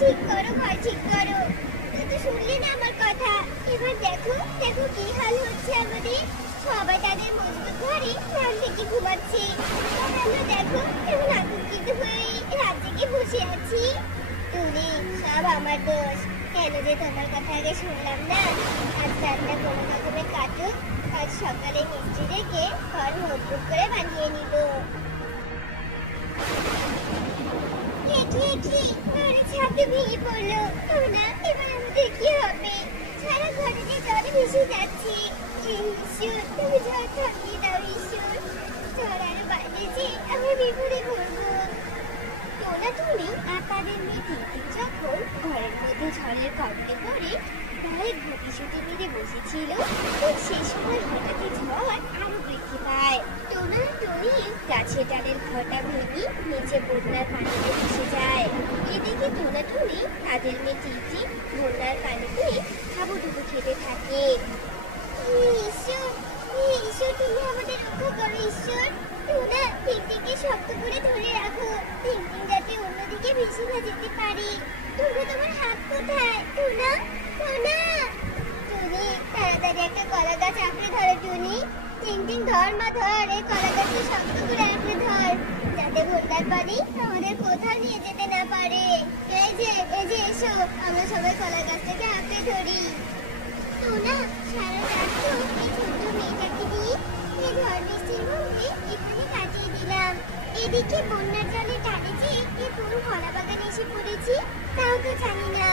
ঠিক করো, ঘর ঠিক করো। তুই তো শুনলি না আমার কথা। এবার দেখো দেখো কি হাল হচ্ছে আমাদের। সবাই তাদের মজবুত ঘরে প্রাণ থেকে ঘুমাচ্ছে, আর আমরা দেখো কেমন আতঙ্কিত হয়ে রাত জেগে বসে আছি। টুনি, সব আমার দোষ। কেন যে তোমার কথা আগে শুনলাম না। আজ রাতটা কোনো রকমে কাটুক, আজ সকালে মিস্ত্রি ডেকে ঘর মজবুত করে বানিয়ে নিব। কি ঘরে ছাদে ভেঙে পড়লো। না, এবার আমাদের কি হবে? সারা ঘরে যে জলে ভেসে যাচ্ছে। ঈশ্বর, তুমি ঝড় থামিয়ে দাও ঈশ্বর। ঝড় আরো বাড়িয়েছে, আমরা বিপদে পড়বো। টোনা টুনি আর তাদের মেয়ে টিনটিন যখন ঘরের মধ্যে ঝড়ের কবলে পড়ে ভয়ে গুটিসুটি মেরে বসেছিল, ঠিক সেই সময় হঠাৎই ঝড় আরো বৃদ্ধি পায়। টোনা আর টুনি গাছের ডালের ঘরটা ভেঙে নিচে বন্যার পানিতে ভেসে যায়। এদিকে টোনা টুনি তাদের মেয়ে টিনটিন বন্যার পানিতে হাবুডুবু খেতে থাকে। ঈশ্বর, ঈশ্বর, তুমি আমাদের রক্ষা করো ঈশ্বর। টোনা, টিনটিনকে শক্ত করে ধরে রাখো, টিনটিন যাতে অন্যদিকে ভেসে না যেতে পারে। টোনা, তোমার হাত কোথায়? টোনা, টোনা। টুনি, তাড়াতাড়ি একটা কলা গাছ আঁকড়ে ধরো টুনি। টিনটিন, ধর মা ধর, এই কলা গাছকে শক্ত করে আঁকড়ে ধর, যাতে বন্যার পানি আমাদের কোথাও নিয়ে যেতে না পারে। এই যে এসো, আমরা সবাই কলা গাছটাকে আঁকড়ে ধরি। টোনা, সারা রাত তো এই ছোট্ট মেয়েটাকে নিয়ে এই ঝড় বৃষ্টির মধ্যে এখানে কাটিয়ে দিলাম। এদিকে বন্যার জলে টানে যে এই কোন কলা বাগানে এসে পড়েছি তাও তো জানি না।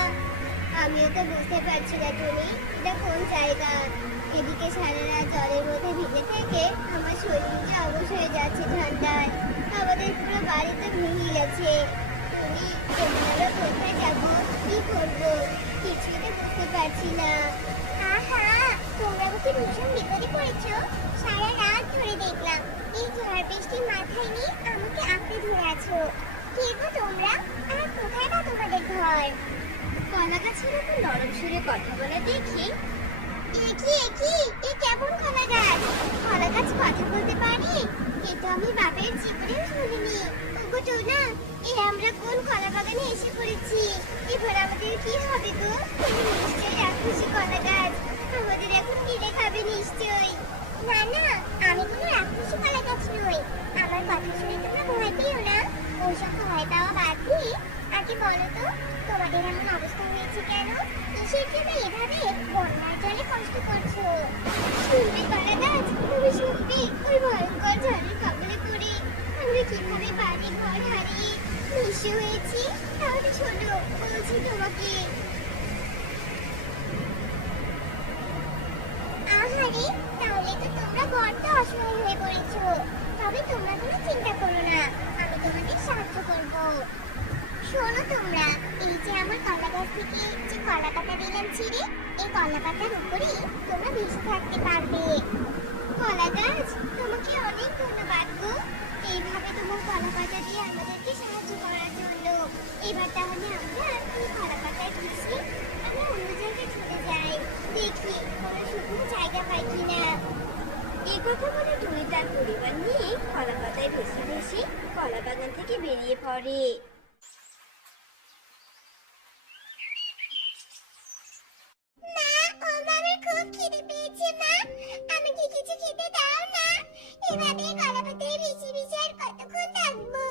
আমিও তো বুঝতে পারছি না টুনি, এটা কোন জায়গা। এদিকে সারা রাত জলের মধ্যে ভিজে থেকে আমার শরীর যে অবশ হয়ে যাচ্ছে ঠান্ডায়। আমাদের পুরো বাড়ি তো ভেঙে গেছে। টুনি, আমরা কোথায় যাবো, কি করবো, কিছুই তো বুঝতে পারছি না। আহা, তোমরা বুঝি ভীষণ বিপদে পড়েছো? সারা রাত ধরে দেখলাম এই ঝড় বৃষ্টির মাথায় নিয়ে আমাকে আঁকড়ে ধরে আছো। কে গো তোমরা, আর কোথায় না তোমাদের ঘর? কলা গাছের উপর নরম সুরে কথা বলে দেখি এ কেমন কলা গাছ? কলা গাছ কথা বলতে পারে? এ তো আমি বাপের জীবনেও শুনিনি। ওগো টোনা, আমরা কোন কলা বাগানে এসে পড়েছি? এবার আমাদের কি হবে গো? তুমি নিশ্চয়ই রাক্ষসী কলা গাছ, আমাদের এখন কেটে খাবে নিশ্চয়ই। না না, আমি কোনো রাক্ষসী কলা গাছ নই। আমার কথা শুনে তোমরা ভয় পেও না। ওসব ভয় পাওয়া বাদ দিয়ে আগে বলো তো, তোমাদের এমন অবস্থা হয়েছে কেন? কিসের জন্য এভাবে বন্যার জলে কষ্ট করছো? শুনবে কলা গাছ, তুমি শুনবে ওই ভয়ঙ্কর ঝড়ের কবলে পড়ে আমরা কিভাবে বাড়ি ঘর হারিয়ে নিঃস্ব হয়েছি। তাহলে শোনো, বলছি তোমাকে। আহারে, তাহলে তো তোমরা বড্ড অসহায় হয়ে পড়েছো। তবে তোমরা কোনো চিন্তা করো না, আমি তোমাদের সাহায্য করব। শোনো তোমরা, এই যে আমার কলা গাছ থেকে যে কলা পাতা দিলাম ছিঁড়ে, এই কলা পাতার উপরে তোমরা ভেসে থাকতে পারবে। কলা গাছ, তোমাকে অনেক ধন্যবাদ গো, এইভাবে তোমার কলা পাতা দিয়ে আমাদেরকে সাহায্য করার জন্য। এবার তাহলে আমরা এই কলা পাতায় ভেসে আমরা অন্য জায়গায় চলে যাই, দেখি কোনো শুকনো জায়গা পাই কিনা। এই কথা বলে টুনি তার পরিবার নিয়ে কলা পাতায় ভেসে ভেসে কলা বাগান থেকে বেরিয়ে পড়ে। খুব খিদে পেয়েছে মা, আমাকে কিছু খেতে দাও না। এভাবে কলা পাতায় ভেসে ভেসে আর কতক্ষণ থাকবো?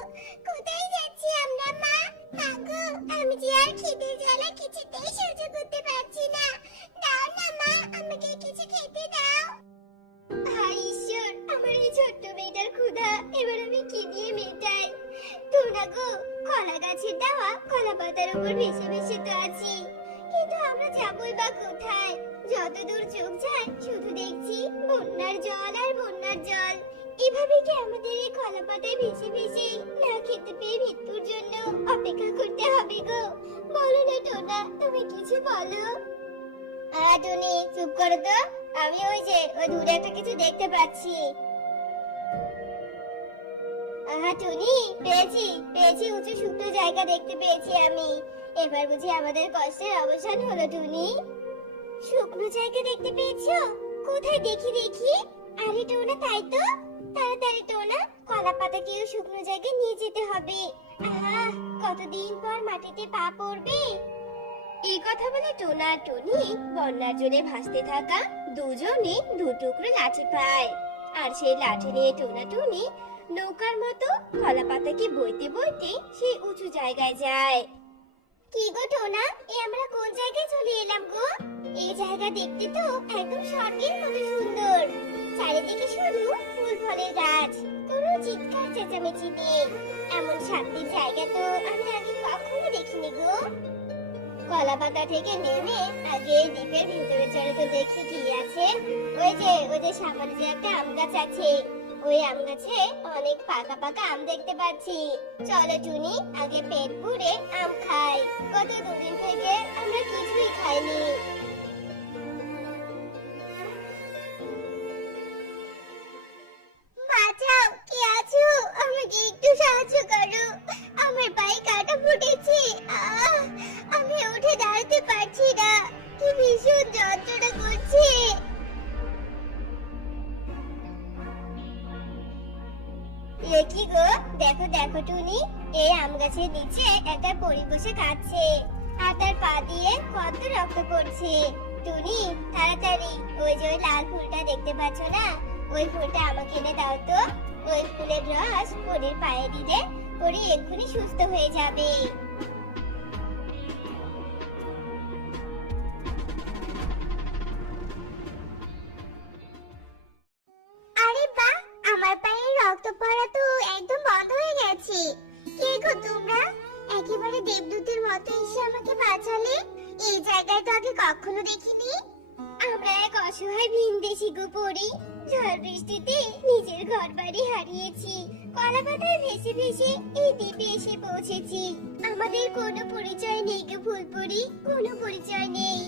কোথায় যাচ্ছি আমরা মা? মাগো, আমি যে আর খিদের জ্বালা কিছুতেই সহ্য করতে পারছি না। দাও না মা, আমাকে কিছু খেতে দাও। হায় ঈশ্বর, আমার এই ছোট্ট মেয়েটার ক্ষুধা এবার আমি কি দিয়ে মেটাই? টোনা গো, কলা গাছের দেওয়া কলা পাতার উপর ভেসে ভেসে তো আছি, কিন্তু আমরা যাবই বা কোথায়? যতদূর চোখ যায় শুধু দেখছি বন্যার জল আর বন্যার জল। এভাবে কি আমাদের এই কলা পাতায় ভেসে ভেসে না খেতে পেয়ে মৃত্যুর জন্য অপেক্ষা করতে হবে গো? বলো না টোনা, তুমি কিছু বলো। টুনি, চুপ করো তো। আমি ওই যে ওই দূরে একটা কিছু দেখতে পাচ্ছি। টুনি, পেয়েছি পেয়েছি, উঁচু শুকনো জায়গা দেখতে পেয়েছি আমি। এবার বুঝি আমাদের কষ্টের অবসান হলো টুনি। শুকনো জায়গা দেখতে পেয়েছো? কোথায় দেখি দেখি। আরে টোনা, তাই তো। তাড়াতাড়ি টোনা, কলা পাতাকেও শুকনো জায়গায় নিয়ে যেতে হবে। কতদিন পর মাটিতে পা পড়বে। এই কথা বলে টোনা আর টুনি বন্যার জলে ভাসতে থাকা দুজনে দু টুকরো লাঠি পায়। আর সেই লাঠি নিয়ে টোনা টুনি নৌকার মতো কলা পাতাকে বইতে বইতে সেই উঁচু জায়গায় যায়। কি গো টোনা, আমরা কোন জায়গায় চলে এলাম গো? এই জায়গা দেখতে তো একদম স্বর্গের মতো সুন্দর। চারিদিকে শুধু ফুল ফলের গাছ, কোনো চিৎকার চেঁচামেচি নেই। এমন শান্তির জায়গা তো আমি আগে কখনো দেখিনি গো। কলা পাতা থেকে নেমে আগে দ্বীপের ভিতরে চলে তো দেখি কি আছে। ওই যে সামনে যে একটা আম গাছ আছে, ওই আম গাছে অনেক পাকা পাকা আম দেখতে পাচ্ছি। চলো টুনি, আগে পেট পুড়ে আম খাই। গত দুদিন থেকে আমরা কিছুই খাইনি। বাঁচাও, কে আছো? আমাকে একটু সাহায্য করো, আমার পায়ে কাটা ফুটেছে। আমি উঠে দাঁড়াতে পারছি না, কি ভীষণ যন্ত্রণা করছে। কি গো, দেখো দেখো টুনি, এই আম গাছের নিচে একটা পরী বসে কাঁদছে, আর তার পা দিয়ে কত রক্ত পড়ছে। টুনি, তাড়াতাড়ি ওই যে ওই লাল ফুলটা দেখতে পাচ্ছ না, ওই ফুলটা আমাকে এনে দাও তো। ওই ফুলের রস পরীর পায়ে দিলে পরী এক্ষুনি সুস্থ হয়ে যাবে। আরে বাহ, আমার পায়ে রক্ত পড়া তো একদম বন্ধ হয়ে গেছে। কে গো তোমরা? একেবারে দেবদূতের মতো এসে আমাকে বাঁচালে। এই জায়গায় তো আগে কখনো দেখিনি। আমরা এক অসহায় ভিনদেশী গো পরি, ঝড় বৃষ্টিতে নিজের ঘর বাড়ি হারিয়েছি। কলা পাতায় ভেসে ভেসে এই দ্বীপে এসে পৌঁছেছি। আমাদের কোনো পরিচয় নেই গো ফুলপরি, কোনো পরিচয় নেই।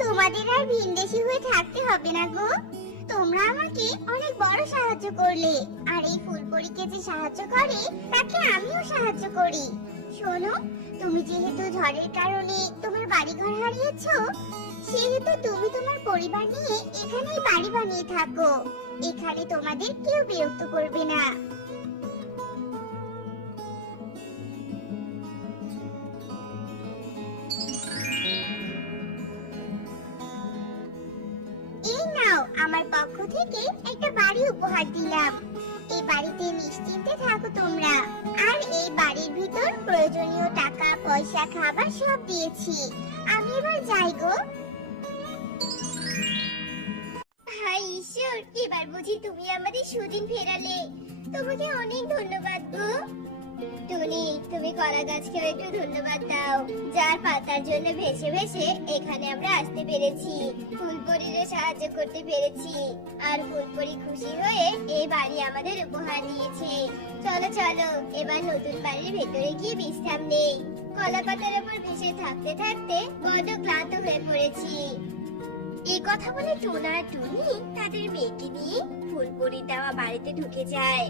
তোমাদের আর ভিনদেশী হয়ে থাকতে হবে না গো। তোমরা আমাকে অনেক বড় সাহায্য করলে, আর এই ফুলপরিকে যে সাহায্য করে তাকে আমিও সাহায্য করি। শোনো, তুমি যেহেতু ঝড়ের কারণে তোমার বাড়িঘর হারিয়েছো, সেহেতু তুমি তোমার পরিবার নিয়ে এখানেই বাড়ি বানিয়ে থাকো। এখানে তোমাদের কেউ বিরক্ত করবে না। এই নাও, আমার পক্ষ থেকে একটা বাড়ি উপহার দিলাম। এই বাড়িতে নিশ্চিন্তে থাকো তোমরা। আর এই বাড়ির ভিতর প্রয়োজনীয় টাকা পয়সা খাবার সব দিয়েছি। আমি এবার যাই গো। হায় ঈশ্বর, এবার বুঝি তুমি আমাদের সুদিন ফেরালে। তোমাকে অনেক ধন্যবাদ গো। টুনি, তুমি কলা গাছকেও একটু ধন্যবাদ দাও, যার পাতার জন্য ভেসে ভেসে এখানে আমরা আসতে পেরেছি, ফুলপরিরে সাহায্য করতে পেরেছি। আর ফুলপরি খুশি হয়ে এই বাড়ি আমাদের উপহার দিয়েছে। চলো চলো, এবার নতুন বাড়ির ভেতরে গিয়ে বিশ্রাম নেই। কলা পাতার উপর ভেসে থাকতে থাকতে বড্ড ক্লান্ত হয়ে পড়েছি। এই কথা বলে টোনা আর টুনি তাদের মেয়েকে নিয়ে ফুলপরির দেওয়া বাড়িতে ঢুকে যায়।